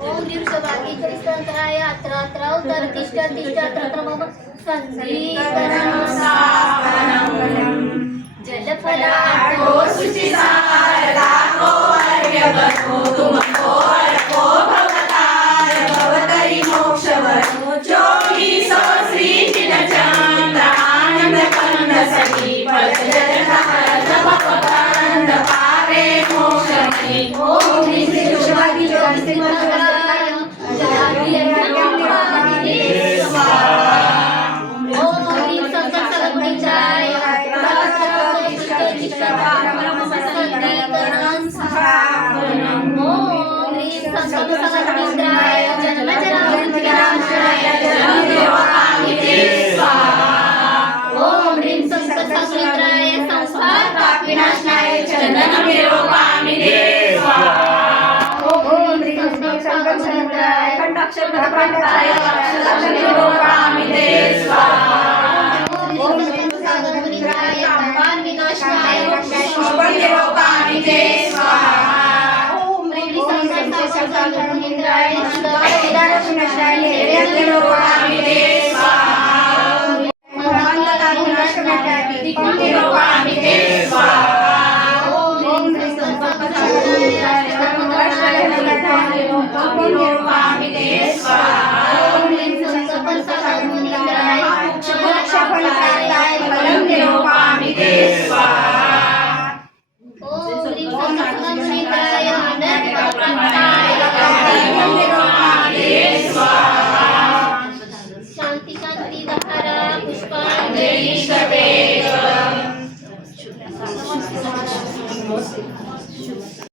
ओम दीर्घभागी कृष्णाय अत्र अत्र उत्तर तिष्ठ तिष्ठ तत्र मम संजीवनं जलफलाटो सुचिसारदाको अर्यवतो तुमको अर्को भवतार भवतरि मोक्षवरो चोवीसो श्रीचिनचन्द्र आनन्दकन्द सखी पदजलहर भवकन्द पावे मोक्षमयि ओम दीर्घभागी कृष्णाय शांति शांति दहरा पुष्पांजलि